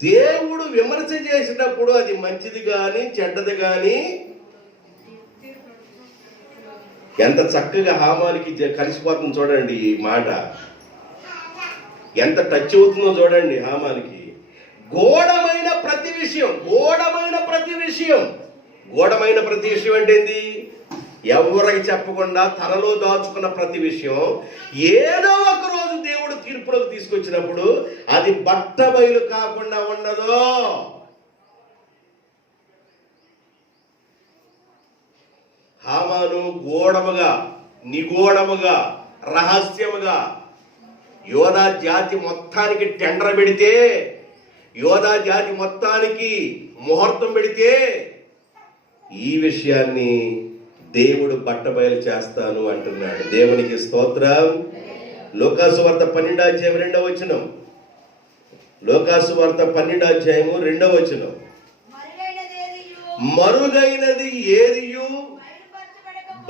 దేవుడు విమర్శ చేసినప్పుడు అది మంచిది గాని చెడ్డది గాని. ఎంత చక్కగా హామానికి కలిసిపోతుందో చూడండి ఈ మాట, ఎంత టచ్ అవుతుందో చూడండి హామానికి. గూఢమైన ప్రతి విషయం అంటే ఏంది? ఎవరికి చెప్పకుండా తనలో దాచుకున్న ప్రతి విషయం ఏదో ఒక రోజు దేవుడు తీర్పులోకి తీసుకొచ్చినప్పుడు అది బట్టబయలు కాకుండా ఉండదు. హామాను నిగూఢముగా రహస్యముగా యోధా జాతి మొత్తానికి టెండర్ పెడితే, యోధా జాతి మొత్తానికి ముహూర్తం పెడితే ఈ విషయాన్ని దేవుడు బట్టబయలు చేస్తాను అంటున్నాడు. దేవునికి స్తోత్రం. లోకాసు వార్త 12వ అధ్యాయం 2వ వచనం. లోకాసు వార్త 12వ అధ్యాయము 2వ వచనం. మరుగైనది ఏదియు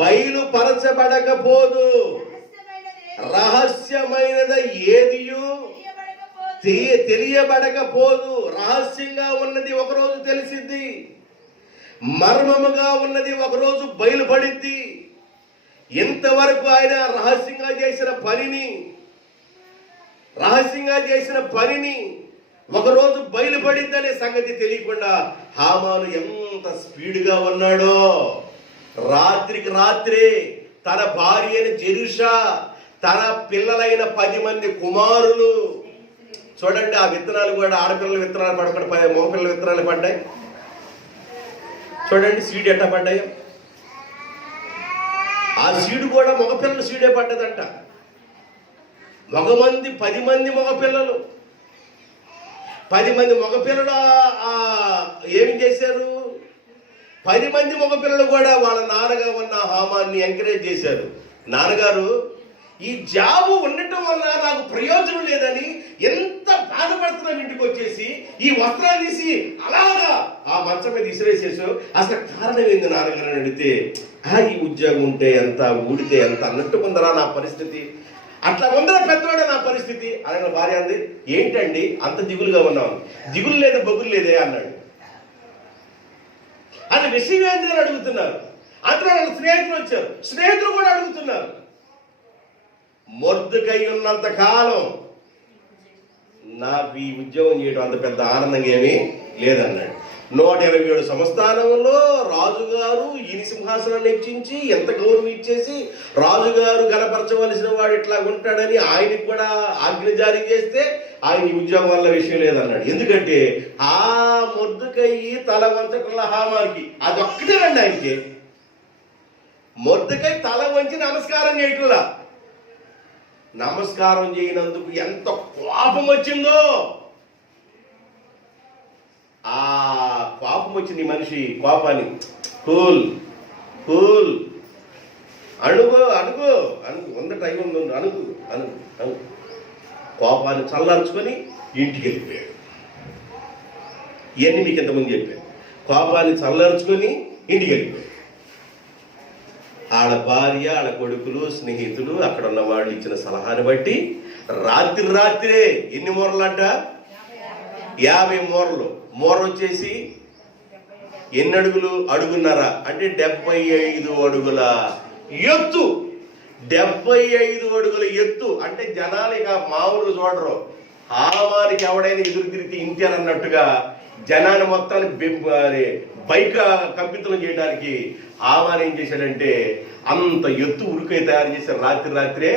బయలుపరచబడకపోదు, రహస్యమైనది ఏదియు తెలియబడకపోదు. రహస్యంగా ఉన్నది ఒకరోజు తెలిసిద్ది, మర్మముగా ఉన్నది ఒకరోజు బయలుపడిద్ది. ఇంతవరకు ఆయన రహస్యంగా చేసిన పనిని ఒకరోజు బయలుపడిద్దనే సంగతి తెలియకుండా హామాను ఎంత స్పీడ్గా ఉన్నాడో. రాత్రికి రాత్రే తన భార్య అయిన జెరుషా, తన పిల్లలైన 10 మంది కుమారులు, చూడండి ఆ విత్తనాలు కూడా ఆడపిల్లల విత్తనాలు పడకుండా మగపిల్లల విత్తనాలు పడ్డాయి. చూడండి సీడ్ ఎట్టా పడ్డాయో. ఆ సీడు కూడా మగపిల్లల సీడే పడ్డదంట. 10 మంది మగపిల్లలు 10 మంది మగపిల్లలు ఏమి చేశారు? 10 మంది మగపిల్లలు కూడా వాళ్ళ నాన్నగా ఉన్న హామాన్ని ఎంకరేజ్ చేశారు. నాన్నగారు, ఈ జాబు ఉండటం వల్ల నాకు ప్రయోజనం లేదని ఎంత బాధపడుతున్నాం, ఇంటికి వచ్చేసి ఈ వస్త్రాలు తీసి అలాగా ఆ మంచం మీద ఇసిరేసేసావు, అసలు కారణం ఏంది నాన్నగారు అని అడిగితే, ఈ ఉద్యోగం ఉంటే ఎంత, ఊడితే ఎంత అన్నట్టు ఉందరా నా పరిస్థితి, అట్లా ఉందరా పెద్దవాడే నా పరిస్థితి అని భార్య అంది. ఏంటండి అంత దిగులుగా ఉన్నావు? దిగులు లేదు బొగులు లేదే అన్నాడు. అది విషయం ఏంటి అని అడుగుతున్నారు. అందులో వాళ్ళ స్నేహితులు వచ్చారు, స్నేహితులు కూడా అడుగుతున్నారు. మొర్దెకై ఉన్నంత కాలం నాకు ఈ ఉద్యోగం చేయడం అంత పెద్ద ఆనందంగా ఏమీ లేదన్నాడు. 127 సంస్థానంలో రాజుగారు ఈయన సింహాసనాన్ని హెచ్చించి ఎంత గౌరవం ఇచ్చేసి రాజుగారు గణపరచవలసిన వాడు ఇట్లా ఉంటాడని ఆయనకి కూడా ఆజ్ఞ జారీ చేస్తే ఆయన ఈ ఉద్యోగం వల్ల విషయం లేదన్నాడు. ఎందుకంటే ఆ మొర్దెకై తల వంచటంలో హామానికి అదొక్కటేనండి ఆయనకి. మొర్దెకై తల వంచి నమస్కారం చేయట్లా. నమస్కారం చేయనందుకు ఎంత కోపం వచ్చిందో. ఆ కోపం వచ్చింది మనిషి కోపాన్ని కూల్ కూల్ అణుగు అణుగు అణుగు ఉన్న టైం ఉంది అణుగు అణుగు అణుగు కోపాన్ని చల్లార్చుకొని ఇంటికి వెళ్ళిపోయాడు. ఇవన్నీ మీకు ఎంతమంది చెప్పారు. కోపాన్ని చల్లార్చుకొని ఇంటికి వెళ్ళిపోయాడు. ఆడ భార్య, ఆడ కొడుకులు, స్నేహితులు, అక్కడ ఉన్న వాళ్ళు ఇచ్చిన సలహాని బట్టి రాత్రే ఎన్ని మూరలంట? 50 మూరలు. మూర వచ్చేసి ఎన్ని అడుగులు? అడుగున్నారా అంటే 75 అడుగుల ఎత్తు. 75 అడుగుల ఎత్తు అంటే జనాలు ఇక మామూలు చూడరు. హామానికి ఎవడైనా ఎదురు తిరిగితే ఇంటి అన్నట్టుగా జనాన్ని మొత్తాన్ని బైక్ కంపితం చేయడానికి హామాన్ ఏం చేశాడంటే అంత ఎత్తు ఉరుకై తయారు చేశారు రాత్రే.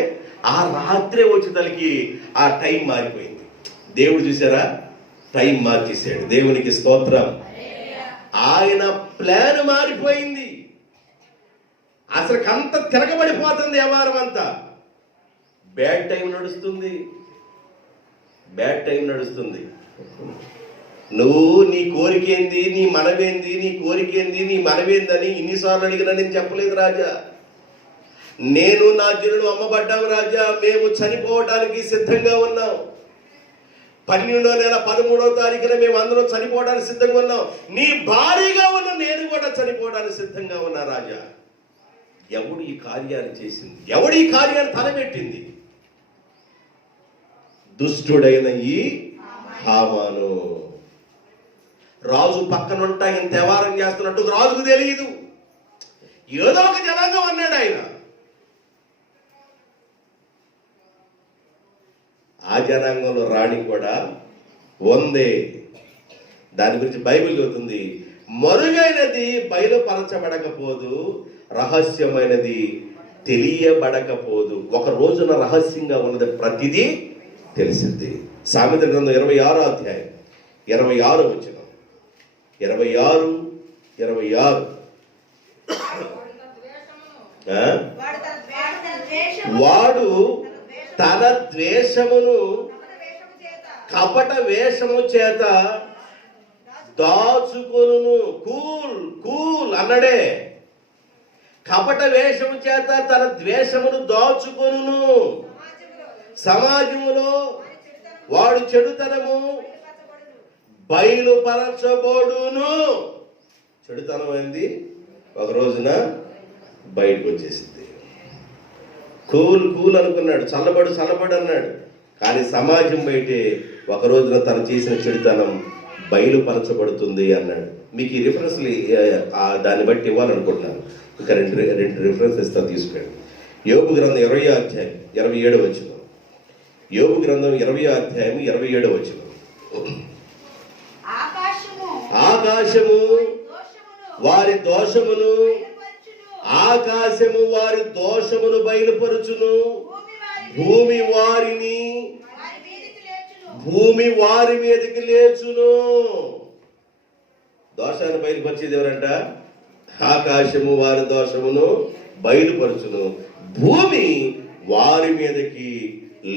ఆ రాత్రే వచ్చేసరికి ఆ టైం మారిపోయింది. దేవుడు చూసారా, టైం మార్చేశాడు. దేవునికి స్తోత్రం. ఆయన ప్లాన్ మారిపోయింది. అసలు అంత తిరగబడిపోతుంది వ్యవహారం అంతా. బ్యాడ్ టైం నడుస్తుంది. నువ్వు నీ కోరికేంది, నీ మనవేంది, నీ కోరికేంది, నీ మనవేందని ఇన్నిసార్లు అడిగినా నేను చెప్పలేదు రాజా. నేను నా జనులు అమ్మబడ్డాము రాజా. మేము చనిపోవడానికి సిద్ధంగా ఉన్నాం. 12వ నెల 13వ తారీఖున మేము అందరం చనిపోవడానికి సిద్ధంగా ఉన్నాం. నీ భారీగా ఉన్న నేను కూడా చనిపోవడానికి సిద్ధంగా ఉన్నా రాజా. ఎవడు ఈ కార్యాన్ని చేసింది? ఎవడు ఈ కార్యాన్ని తలపెట్టింది? దుష్టుడైన ఈ హామాను. రాజు పక్కనుంటా ఇంత వ్యవహారం చేస్తున్నట్టు రాజుకు తెలియదు. ఏదో ఒక జనాంగం అన్నాడు ఆయన. ఆ జనాంగంలో రాణి కూడా ఉందే. దాని గురించి బైబిల్ చెబుతుంది, మరుగైనది బయలుపరచబడకపోదు, రహస్యమైనది తెలియబడకపోదు. ఒక రోజున రహస్యంగా ఉన్నది ప్రతిదీ తెలిసింది. సామెత గ్రంథం 26వ అధ్యాయం 26వ వచనం. 26 వాడు తన ద్వేషమును కపట వేషము చేత దాచుకొనును. కూల్ అన్నడే. కపట వేషము చేత తన ద్వేషమును దాచుకొనును. సమాజములో వాడు చెడుతనము బయలుపరచబడును. చెడుతనం అయింది ఒక రోజున బయటకు వచ్చేసింది. కూల్ అనుకున్నాడు, చల్లబడు అన్నాడు. కానీ సమాజం బయటే ఒక రోజున తను చేసిన చెడుతనం బయలుపరచబడుతుంది అన్నాడు. మీకు ఈ రిఫరెన్స్ దాన్ని బట్టి ఇవ్వాలనుకుంటున్నాను. ఇంకా రెండు రిఫరెన్స్ ఇస్తా, తీసుకోండి. యోబు గ్రంథం 20వ అధ్యాయం 27వ వచనం. యోబు గ్రంథం 20వ అధ్యాయం 27వ వచనం. ఆకాశము వారి దోషమును, ఆకాశము వారి దోషమును బయలుపరుచును. భూమి వారి మీదకి లేచును. దోషాన్ని బయలుపరిచేది ఎవరంట? ఆకాశము వారి దోషమును బయలుపరుచును, భూమి వారి మీదకి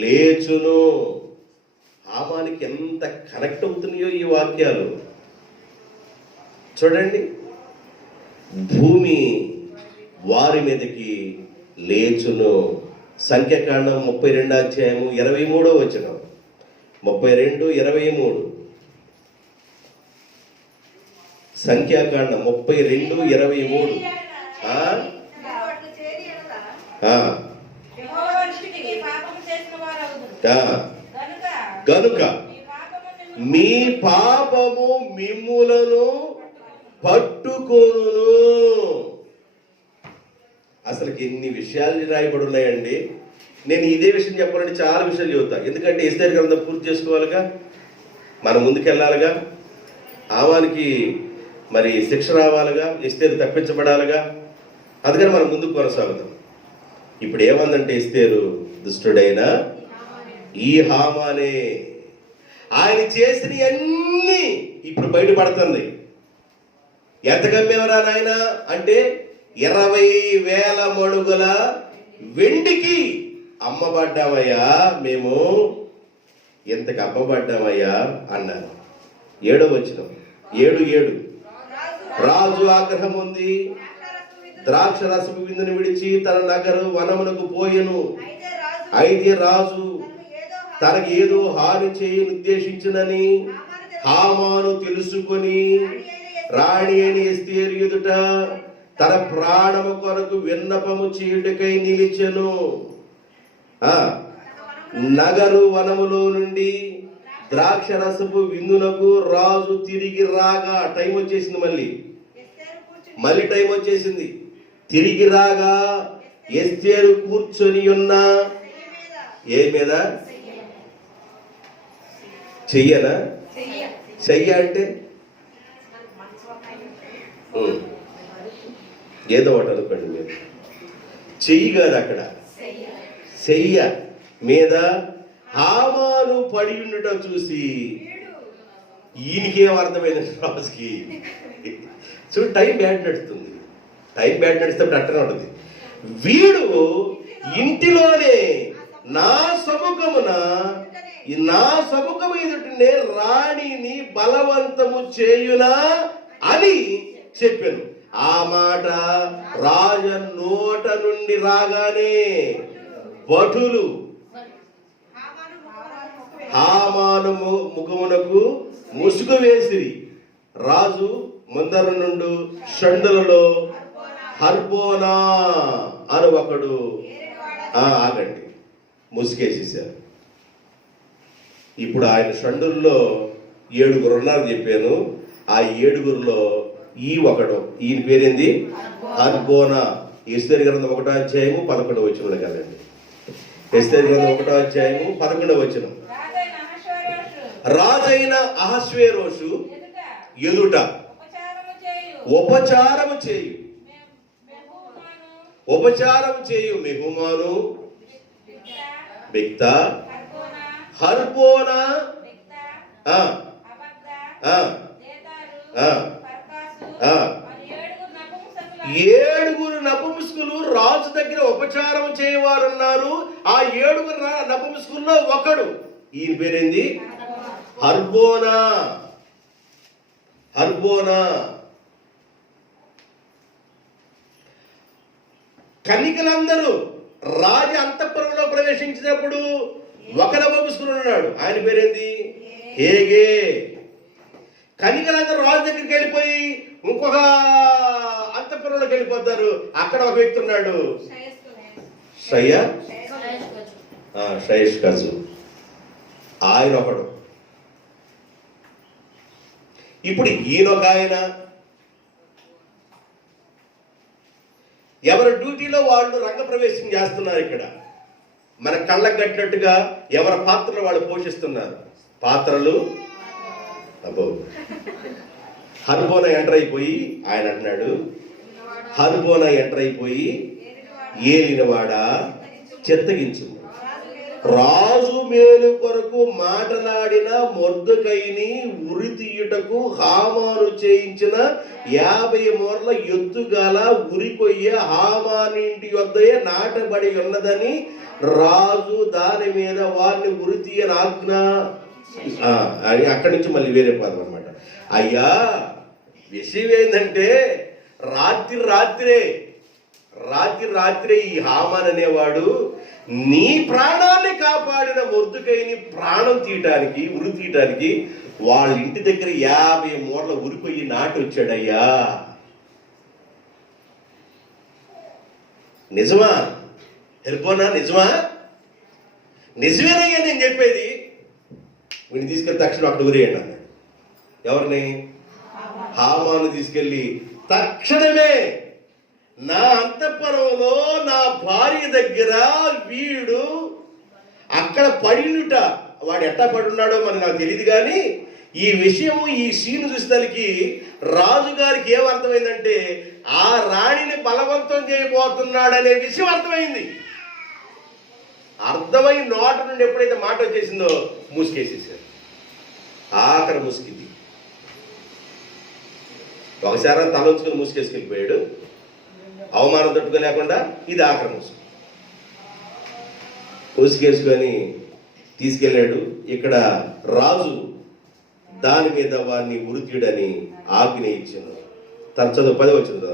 లేచును. హామానికి ఎంత కనెక్ట్ అవుతున్నాయో ఈ వాక్యాలు చూడండి. భూమి వారి మీదకి లేచును. సంఖ్యాకాండం 32వ అధ్యాయము 23వ వచనం. 32:23. సంఖ్యాకాండం 32:23. గనుక మీ పాపము మిమ్ములను పట్టుకొనును. పొందుకోను. అసలుకి ఎన్ని విషయాలు రాయబడి ఉన్నాయండి. నేను ఇదే విషయం చెప్పాలంటే చాలా విషయాలు చెబుతా. ఎందుకంటే ఎస్తేరు గ్రంథం పూర్తి చేసుకోవాలిగా, మనం ముందుకెళ్ళాలిగా, ఆవానికి మరి శిక్ష రావాలిగా, ఎస్తేరు తప్పించబడాలిగా. అందుకని మనం ముందుకు కొనసాగుతాం. ఇప్పుడు ఏమందంటే ఎస్తేరు, దుష్టుడైన ఈ హామానే ఆయన చేసిన అన్నీ ఇప్పుడు బయటపడుతుంది. ఎంత కమ్మేవరా నాయన అంటే 20,000 మణుగుల వెండికి అమ్మబడ్డామయ్యా, మేము ఎంతకు అమ్మబడ్డామయ్యా అన్నారు. 7వ వచనం 7:7 రాజు ఆగ్రహం ఉంది, ద్రాక్ష రసపు విందును విడిచి తన నగరు వనమునకు పోయెను. అయితే రాజు తనకు ఏదో హాని చేయని ఉద్దేశించునని హామాను తెలుసుకొని రాణి అని ఎస్తేరు ఎదుట తన ప్రాణము కొరకు విన్నపము చేయుటకై నిలిచెను. నగరు వనములో నుండి ద్రాక్ష రసపు విందునకు రాజు తిరిగి రాగా, టైం వచ్చేసింది, మళ్ళీ టైం వచ్చేసింది. తిరిగి రాగా ఎస్తేరు కూర్చొని ఉన్న ఏ మీద, చెయ్యనా, చెయ్య అంటే ఏదో ఒకటి అనుకోండి మీరు, చెయ్యి కాదు అక్కడ, చెయ్య మీద హామాను పడి ఉండటం చూసి ఈయనకేం అర్థమైంది రాజుకి. చూడు, టైం బ్యాడ్ నడుస్తుంది. టైం బ్యాడ్ నడుస్తున్నప్పుడు అట్టనే ఉంటుంది. వీడు ఇంటిలోనే నా సముఖము ఎదుటనే రాణిని బలవంతము చేయునా అని చెప్పాను. ఆ మాట రాజ నోట నుండి రాగానే భటులు హామాను ముఖమునకు ముసుగు వేసిరి. రాజు ముందర నుండి షండులలో హర్బోనా అని ఒకడు, ఆగండి, ముసుగేసేసారు. ఇప్పుడు ఆయన షండుల్లో 7 ఉన్నారు చెప్పాను. ఆ 7 ఈ ఒకడు, ఈయన పేరేంది, హర్బోనా. ఎస్తేరు గ్రంథం 1వ అధ్యాయము 11వ వచనం కదండి. ఎస్తేరు గ్రంథం 1వ అధ్యాయము 11వ వచనం. రాజైన అహస్వేరోషు ఎదుట ఉపచారము చేయు మెహుమాను, బిక్తా, హర్బోనా, 7 నపుంసకులు రాజు దగ్గర ఉపచారం చేయవారున్నారు. ఆ 7 నపుంసకుల్లో ఒకడు, ఈయన పేరేంది, హర్బోనా. కన్నికలందరూ రాజ అంతఃపురంలో ప్రవేశించినప్పుడు ఒక నపుంసకుడు ఉన్నాడు, ఆయన పేరేంది, హేగే. కన్నికలందరూ రాజు దగ్గరికి వెళ్ళిపోయి ఇంకొక అంతఃపురంలోకి వెళ్ళిపోతారు. అక్కడ ఒక వ్యక్తి ఉన్నాడు, షయష్కజు, ఆయన ఒకడు. ఇప్పుడు ఈయనొక ఆయన. ఎవరి డ్యూటీలో వాళ్ళు రంగప్రవేశం చేస్తున్నారు. ఇక్కడ మన కళ్ళకు కట్టినట్టుగా ఎవరి పాత్రలు వాళ్ళు పోషిస్తున్నారు. పాత్రలు అబ్బో. హర్బోనా ఎంటర్ అయిపోయి ఆయన అంటున్నాడు, హర్బోనా ఎంటర్ అయిపోయి ఏలినవాడా చిత్తగించు, రాజు మేలు కొరకు మాటలాడిన మొర్దెకైని ఉరి తీయుటకు హామాను చేయించిన 50 మూరల ఎత్తుగల ఉరి కొయ్య హామాను ఇంటి యొద్దయే నాటబడి ఉన్నదని రాజు దాని మీద వారిని ఉరి తీయని ఆజ్ఞ. అక్కడి నుంచి మళ్ళీ వేరే పదం అనమాట. అయ్యా, విషయం ఏంటంటే రాత్రే ఈ హామాన్ అనేవాడు నీ ప్రాణాన్ని కాపాడిన మొర్దెకైని ప్రాణం తీయటానికి, ఉరి తీయటానికి వాళ్ళ ఇంటి దగ్గర 50 మూరల ఉరిపోయి నాటి వచ్చాడయ్యా. నిజమా హెర్బోనా? నిజమేనయ్యా నేను చెప్పేది. వీడిని తీసుకెళ్లి తక్షణం అక్కడ ఉరేయండి అన్నాడు. ఎవరిని? హామాను తీసుకెళ్లి తక్షణమే నా అంతఃపురంలో నా భార్య దగ్గర వీడు అక్కడ పడినుట, వాడు ఎట్టా పడున్నాడో మరి నాకు తెలియదు, కానీ ఈ విషయము ఈ సీను చూసేదానికి రాజుగారికి ఏమర్థమైందంటే ఆ రాణిని బలవంతం చేయబోతున్నాడనే విషయం అర్థమైంది. అర్థమై నోట నుండి ఎప్పుడైతే మాట వచ్చేసిందో మూసుకేసేసారు. ఆఖరి ముసుకింది. ఒకసారి తలంచుకుని మూసుకేసుకెళ్ళిపోయాడు, అవమానం తట్టుకోలేకుండా. ఇది ఆఖరి ముసుగు. మూసుకేసుకొని తీసుకెళ్ళాడు. ఇక్కడ రాజు దాని మీద వారిని ఉరితీయడని ఆజ్ఞ ఇచ్చాను. తన చదువు 10 వచ్చింది.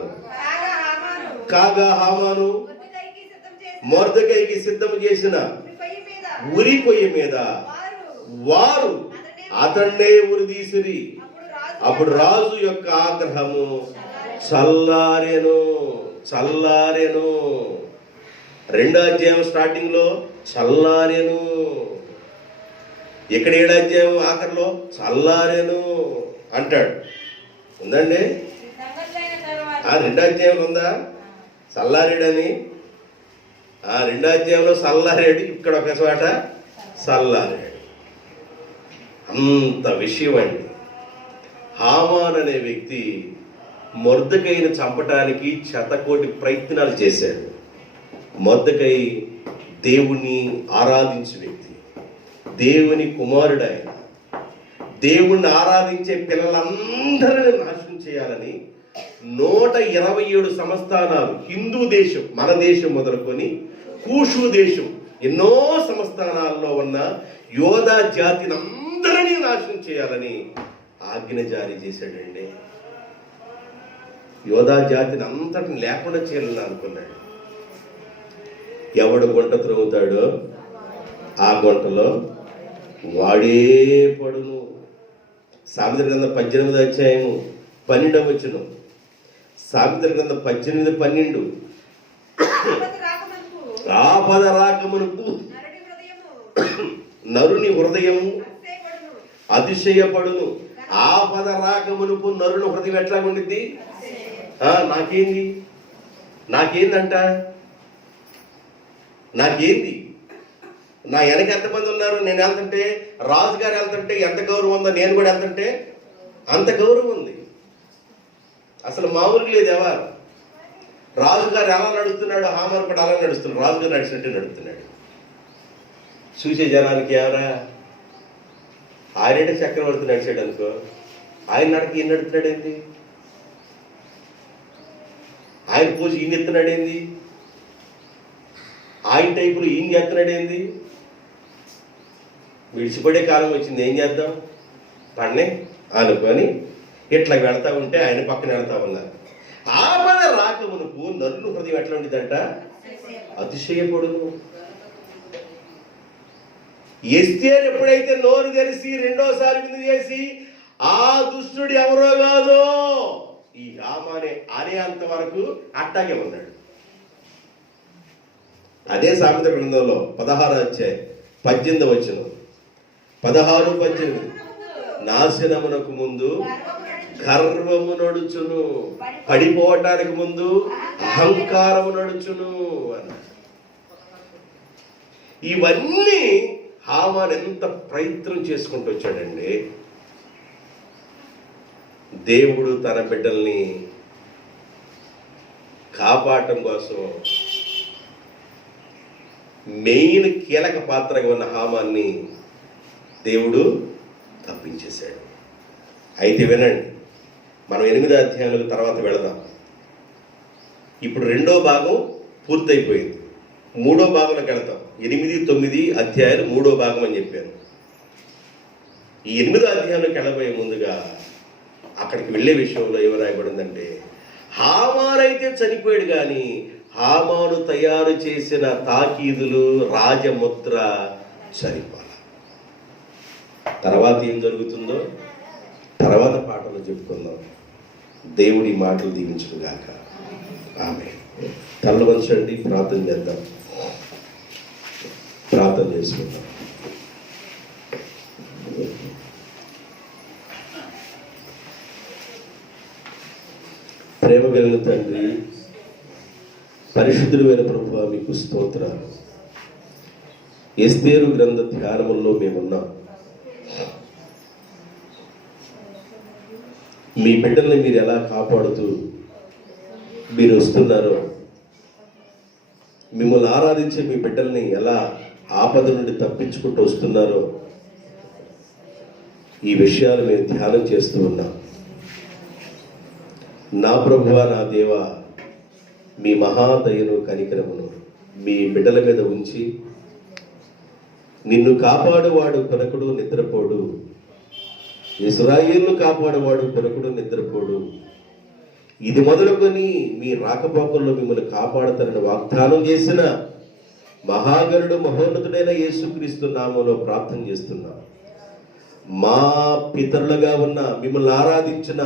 కాగా హామాను మొర్దెకైకి సిద్ధం చేసిన ఉరి పొయ్యి మీద వారు అతన్నే ఉరిదీసిరి. అప్పుడు రాజు యొక్క ఆగ్రహము చల్లారెను. 2వ అధ్యాయం స్టార్టింగ్ లో చల్లారెను. ఇక్కడ 7వ అధ్యాయం ఆఖరిలో చల్లారెను అంటాడు. ఉందండి, 2వ అధ్యాయంలో ఉందా చల్లారేడని? 2వ అధ్యాయంలో చల్లారేడు, ఇక్కడ ఒక చోట చల్లారేడు. అంత విషయం అండి. హామాన్ అనే వ్యక్తి మొర్దెకైని చంపటానికి శతకోటి ప్రయత్నాలు చేశాడు. మొర్దెకై దేవుని ఆరాధించే వ్యక్తి, దేవుని కుమారుడు. ఆయన దేవుణ్ణి ఆరాధించే పిల్లలందరినీ నాశనం చేయాలని 127 సంస్థానాలు, హిందూ దేశం మన దేశం మొదలుకొని కూషు దేశం ఎన్నో సంస్థానాల్లో ఉన్న యోధా జాతిని అందరినీ నాశనం చేయాలని ఆజ్ఞ జారీ చేశాడండి. యోధా జాతిని అంతటిని లేకుండా చేయాలని అనుకున్నాడు. ఎవడు గుంట త్రవ్వుతాడో ఆ గుంటలో వాడే పడును. సామెతల గ్రంథం 18వ అధ్యాయము 12వ వచనం. సామెతల గ్రంథం 18:12. ఆపద రాకమునకు నరుని హృదయము అతిశయపడును. ఆపద రాకమునకు నరుని హృదయం ఎట్లా ఉండిద్ది? నాకేందంట, నాకేంది, నా వెనక ఎంతమంది ఉన్నారు, నేను వెళ్తుంటే, రాజుగారు వెళ్తుంటే ఎంత గౌరవం ఉందో నేను కూడా వెళ్తుంటే అంత గౌరవం ఉంది. అసలు మామూలుగా లేదు. ఎవరు రాజుగారు ఎలా నడుస్తున్నాడు, హామాను కూడా అలా నడుస్తున్నాడు. రాజుగారు నడిచినట్టే నడుస్తున్నాడు. చూసే జనానికి ఎవరా, ఆయనంటే చక్రవర్తి నడిచాడు అనుకో, ఆయన నడక ఈయన నడుపుతున్నాడు ఏంది, ఆయన పూజ ఈయన ఎత్తున్నాడు ఏంది, ఆయన టైపులు ఈయన చేస్తున్నాడు ఏంది. విడిచిపడే కాలం వచ్చింది, ఏం చేద్దాం పన్నే అనుకొని ఇట్లా వెళ్తా ఉంటే ఆయన పక్కన వెళ్తా ఉన్నారు. ఆపద రాకమునకు నరుని హృదయం ఎట్లా ఉండిద్దంట? అతిశయపడును. ఎస్తేర్ ఎప్పుడైతే నోరు తెరిసి రెండోసారి విందు చేసి ఆ దుష్టుడు ఎవరో కాదో ఈ హామానే అనేంత వరకు అట్టాగే ఉన్నాడు. అదే సామెత గ్రంథంలో 16వ అధ్యాయం 18వ వచనం. 16-18. నాశనమునకు ముందు గర్వము నడుచును, పడిపోవటానికి ముందు అహంకారము నడుచును అన్నాడు. ఇవన్నీ హామాన్ ఎంత ప్రయత్నం చేసుకుంటూ వచ్చాడండి. దేవుడు తన బిడ్డల్ని కాపాడటం కోసం మెయిన్ కీలక పాత్రగా ఉన్న హామాన్ని దేవుడు తప్పించేశాడు. అయితే వినండి, మనం 8వ అధ్యాయాలకు తర్వాత వెళదాం. ఇప్పుడు 2వ భాగం పూర్తయిపోయింది. 3వ భాగంలోకి వెళతాం. 8, 9 అధ్యాయాలు 3వ భాగం అని చెప్పాను. ఈ 8వ అధ్యాయంలోకి వెళ్ళబోయే ముందుగా అక్కడికి వెళ్ళే విషయంలో ఏమి రాయబడిందంటే, హామాను అయితే చనిపోయాడు, కానీ హామాను తయారు చేసిన తాకీదులు రాజముద్ర చనిపోవాలి. తర్వాత ఏం జరుగుతుందో తర్వాత పాటలు చెప్పుకుందాం. దేవుడి మాటలు దీవించుగాక. ఆమేన్. కళ్ళు వంచండి, ప్రార్థన చేద్దాం. ప్రార్థన చేసుకుందాం. తండ్రి, పరిశుద్ధుడైన ప్రభువా, మీకు స్తోత్రాలు. ఎస్తేరు గ్రంథ ధ్యానముల్లో మేమున్నాం. మీ బిడ్డల్ని మీరు ఎలా కాపాడుతూ మీరు వస్తున్నారో, మిమ్మల్ని ఆరాధించే మీ బిడ్డల్ని ఎలా ఆపద నుండి తప్పించుకుంటూ వస్తున్నారో, ఈ విషయాలు మేము ధ్యానం చేస్తూ ఉన్నాం. నా ప్రభువా, నా దేవా, మీ మహాదయను కనికరమును మీ బిడ్డల మీద ఉంచి, నిన్ను కాపాడువాడు కొరకుడు నిద్రపోడు, ఇశ్రాయేలును కాపాడువాడు కొరకుడు నిద్రపోడు, ఇది మొదలుకొని మీ రాకపోకల్లో మిమ్మల్ని కాపాడతారని వాగ్దానం చేసిన మహాగణుడు మహోన్నతుడైన యేసుక్రీస్తు నామములో ప్రార్థన చేస్తున్నాం. మా పితరులుగా ఉన్న మిమ్మల్ని ఆరాధించిన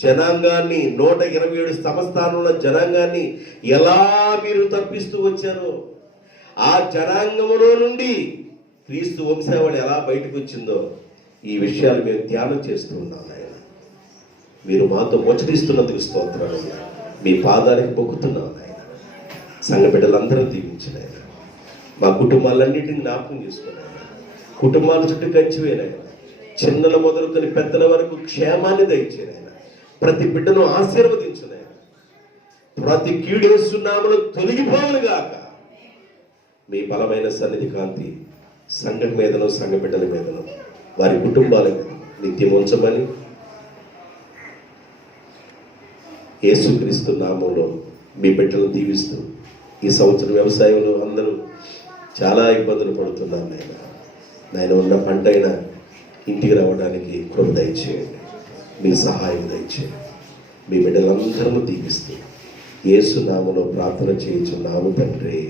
జనాంగాన్ని, 127 సంస్థానంలో జనాంగాన్ని ఎలా మీరు తప్పిస్తూ వచ్చారో, ఆ జనాంగములో నుండి క్రీస్తు వంశావళి ఎలా బయటకు వచ్చిందో, ఈ విషయాలు మేము ధ్యానం చేస్తూ ఉన్నాం. ఆయన మీరు మాతో ముచ్చటిస్తున్నందుకు స్తోత్రాలు. మీ పాదానికి మొక్కుతున్నాం. ఆయన సంఘ బిడ్డలందరూ దీవించిన ఆయన, మా కుటుంబాలన్నింటినీ జ్ఞాపకం చేసుకున్నాయి. కుటుంబాల చుట్టూ కంచివేనాయన, చిన్నల మొదలుకొని పెద్దల వరకు క్షేమాన్ని దయచేయన. ప్రతి బిడ్డను ఆశీర్వదించిన. ప్రతి కీడేస్తున్నాములు తొలగిపోవునుగాక. మీ బలమైన సన్నిధి కాంతి సంఘం మీదను, సంఘ బిడ్డల మీదను, వారి కుటుంబాల మీద నిత్యం ఉంచమని యేసుక్రీస్తు నామంలో మీ బిడ్డలను దీవిస్తూ, ఈ సంవత్సరం వ్యవసాయంలో అందరూ చాలా ఇబ్బందులు పడుతున్నారు. నాయన ఉన్న పంట అయినా ఇంటికి రావడానికి కృప దయచేయండి. మీ సహాయం దయచేయండి. మీ బిడ్డలందరూ దీవిస్తూ యేసు నామములో ప్రార్థన చేయించున్నాము తండ్రి.